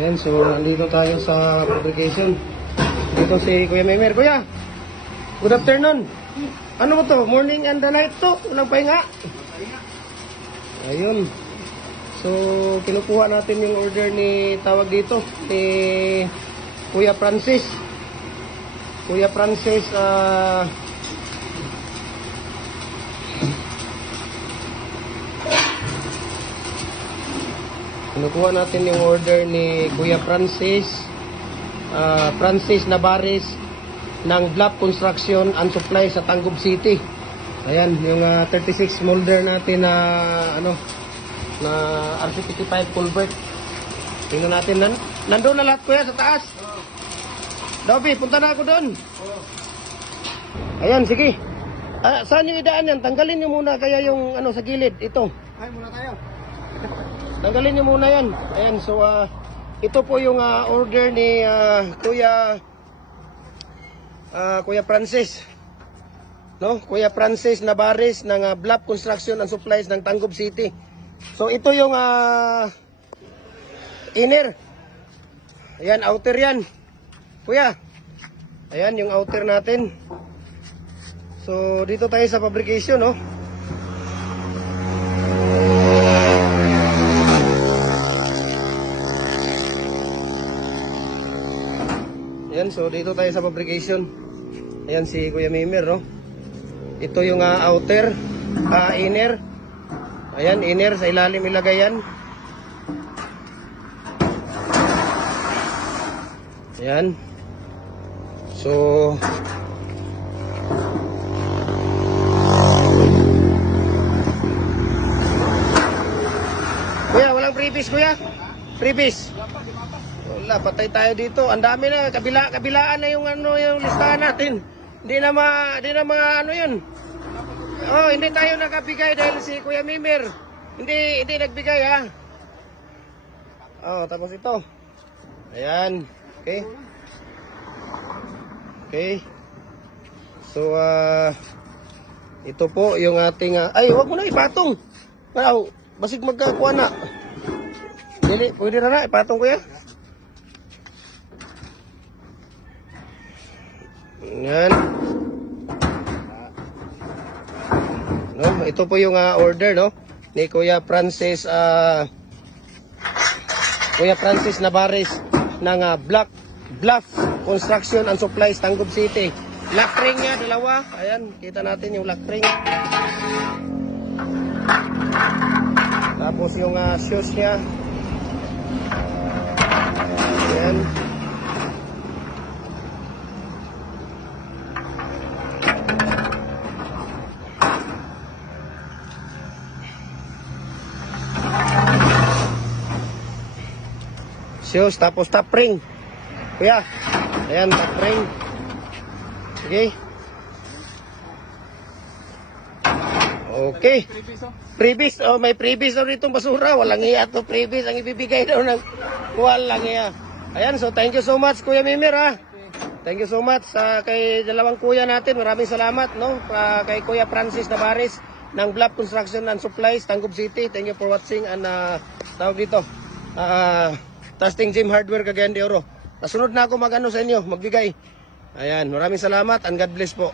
Ayan, so nandito tayo sa publication. Dito si Kuya Memer. Kuya, good afternoon. Ano mo to? Morning and the night to? Walang pahinga? Ayun. So, kinukuha natin yung order ni tawag dito ni Kuya Francis. Kuya Francis, kinukuha natin yung order ni Kuya Francis Francis Navarez ng Bluff Construction and Supply sa Tangub City. Ayan, yung 36 molder natin na na RC55 culvert. Tingnan natin, nandoon na lahat kuya sa taas. Dobby, punta na ako doon. Ayan, sige. Saan yung idaan yan? Tanggalin nyo muna kaya yung sa gilid. Ito. Ay, muna tayo. Tanggalin nyo muna yan. Ayan, so ito po yung order ni Kuya Francis. No? Kuya Francis Navarez ng Bluff Construction and Supplies ng Tangub City. So ito yung inner. Ayan, outer yan. Kuya. Ayan yung outer natin. So dito tayo sa fabrication, no? Ayan, so dito tayo sa fabrication. Ayan si Kuya Memer, no? Ito yung outer, inner. Ayan, inner sa ilalim ilagay yan. Ayan. So Kuya, walang previs kuya? Previs. Wala, patay tayo dito. Ang dami na, kabilaan na yung yung listahan natin. Hindi na mga yun. Oh, hindi tayo nakabigay dahil si Kuya Memer hindi nagbigay ha. Oh, tapos ito. Ayan. Okay. Okay. So ito po yung ating ay, wag mo na ipatong. Wow, basig magkakuha na. Dili, pwede na ipatong kuya. Yan. No, ito po yung order, no, ni Kuya Francis Navarez ng Bluff Construction and Supplies Tangub City. Lock ring niya, dalawa. Ayan, kita natin yung lock ring. Tapos yung shoes niya. Ayan. Shoes, tapos top ring. Kuya, ayan, top ring. Okay. Okay. Previs, oh, may previs daw dito basura. Walang iya to previs. Ang ibibigay daw ng walang iya. Ayan, so thank you so much Kuya Memer ha. Thank you so much kay dalawang kuya natin. Maraming salamat, no, kay Kuya Francis Navarez ng Bluff Construction and Supplies Tangub City. Thank you for watching and tawag dito Testing Gym Hardware Cagayan de Oro. Nasunod na ako sa inyo, magbigay. Ayan, maraming salamat and God bless po.